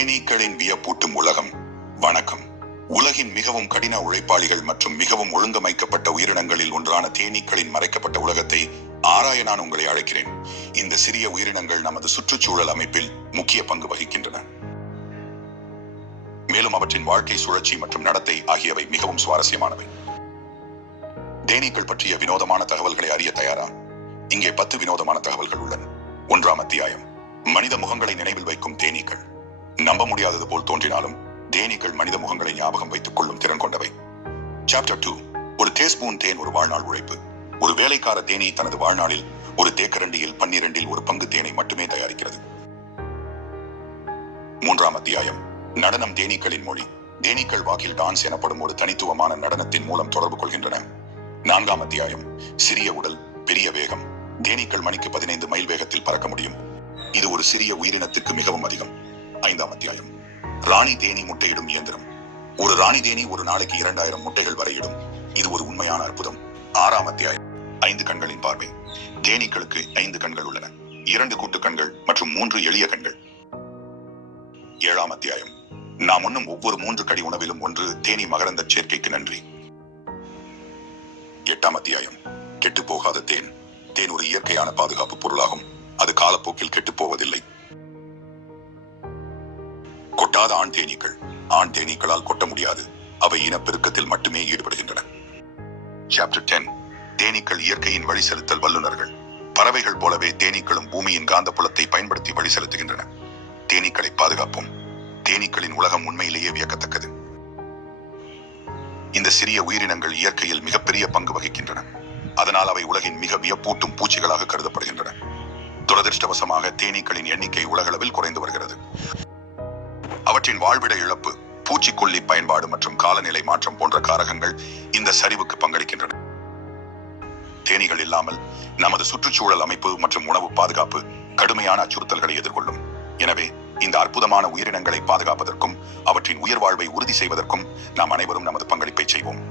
தேனீக்களின் வியப்பூட்டும் உலகம். வணக்கம். உலகின் மிகவும் கடின உழைப்பாளிகள் மற்றும் மிகவும் ஒழுங்கமைக்கப்பட்ட உயிரினங்களில் ஒன்றான தேனீக்களின் மறைக்கப்பட்ட உலகத்தை ஆராய நான் உங்களை அழைக்கிறேன். இந்த சிறிய உயிரினங்கள் நமது சுற்றுச்சூழல் அமைப்பில் முக்கிய பங்கு வகிக்கின்றன. மேலும் அவற்றின் வாழ்க்கை சுழற்சி மற்றும் நடத்தை ஆகியவை மிகவும் சுவாரஸ்யமானவை. தேனீக்கள் பற்றிய வினோதமான தகவல்களை அறிய தயாரா? இங்கே பத்து வினோதமான தகவல்கள் உள்ளன. ஒன்றாம் அத்தியாயம். மனித முகங்களை நினைவில் வைக்கும் தேனீக்கள். நம்ப முடியாதது போல் தோன்றினாலும் தேனீக்கள் மனித முகங்களை ஞாபகம் வைத்துக் கொள்ளும் திறன் கொண்டவை. சாப்டர் டூ ஒரு தேஸ்பூன் தேன் ஒரு வாழ்நாள் உழைப்பு. ஒரு வேலைக்கார தேனி தனது வாழ்நாளில் ஒரு தேக்கரண்டியில் பன்னிரண்டில் ஒரு பங்கு தேனை மட்டுமே தயாரிக்கிறது. மூன்றாம் அத்தியாயம். நடனம் தேனீக்களின் மொழி. தேனீக்கள் வாக்கில் டான்ஸ் எனப்படும் ஒரு தனித்துவமான நடனத்தின் மூலம் தொடர்பு கொள்கின்றன. நான்காம் அத்தியாயம். சிறிய உடல் பெரிய வேகம். தேனீக்கள் மணிக்கு பதினைந்து மைல் வேகத்தில் பறக்க முடியும். இது ஒரு சிறிய உயிரினத்துக்கு மிகவும் அதிகம். ஐந்தாம் அத்தியாயம். ராணி தேனி முட்டையிடும் இயந்திரம். ஒரு ராணி தேனி ஒரு நாளைக்கு இரண்டாயிரம் முட்டைகள் வரையிடும் இது ஒரு உண்மையான அற்புதம். ஆறாம் அத்தியாயம். ஐந்து கண்களின் பார்வை. தேனீக்களுக்கு ஐந்து கண்கள் உள்ளன. இரண்டு கூட்டு கண்கள் மற்றும் மூன்று எளிய கண்கள். ஏழாம் அத்தியாயம். நாம் உண்ணும் ஒவ்வொரு மூன்று கடி உணவிலும் ஒன்று தேனி மகரந்த சேர்க்கைக்கு நன்றி. எட்டாம் அத்தியாயம். கெட்டு போகாத தேன். தேன் ஒரு இயற்கையான பாதுகாப்பு பொருளாகும். அது காலப்போக்கில் கெட்டு போவதில்லை. கொட்டாத ஆண் தேனீக்கள். ஆண் தேனீக்களால் கொட்ட முடியாது. அவை இனப்பெருக்கத்தில் மட்டுமே ஈடுபடுகின்றன. சாப்டர் டென் தேனீக்கள் இயற்கையின் வழி செலுத்தல் வல்லுநர்கள். பறவைகள் போலவே தேனீக்களும் பூமியின் காந்தப்புலத்தை பயன்படுத்தி வழி செலுத்துகின்றன. தேனீக்களை பாதுகாப்போம். தேனீக்களின் உலகம் உண்மையிலேயே வியக்கத்தக்கது. இந்த சிறிய உயிரினங்கள் இயற்கையில் மிகப்பெரிய பங்கு வகிக்கின்றன. அதனால் அவை உலகின் மிக வியப்பூட்டும் பூச்சிகளாக கருதப்படுகின்றன. துரதிருஷ்டவசமாக தேனீக்களின் எண்ணிக்கை உலகளவில் குறைந்து வருகிறது. அவற்றின் வாழ்விட இழப்பு பூச்சிக்கொல்லி பயன்பாடு மற்றும் காலநிலை மாற்றம் போன்ற காரகங்கள் இந்த சரிவுக்கு பங்களிக்கின்றன. தேனீகள் இல்லாமல் நமது சுற்றுச்சூழல் அமைப்பு மற்றும் உணவு பாதுகாப்பு கடுமையான அச்சுறுத்தல்களை எதிர்கொள்ளும். எனவே இந்த அற்புதமான உயிரினங்களை பாதுகாப்பதற்கும் அவற்றின் உயிர் வாழ்வை உறுதி செய்வதற்கும் நாம் அனைவரும் நமது பங்களிப்பை செய்வோம்.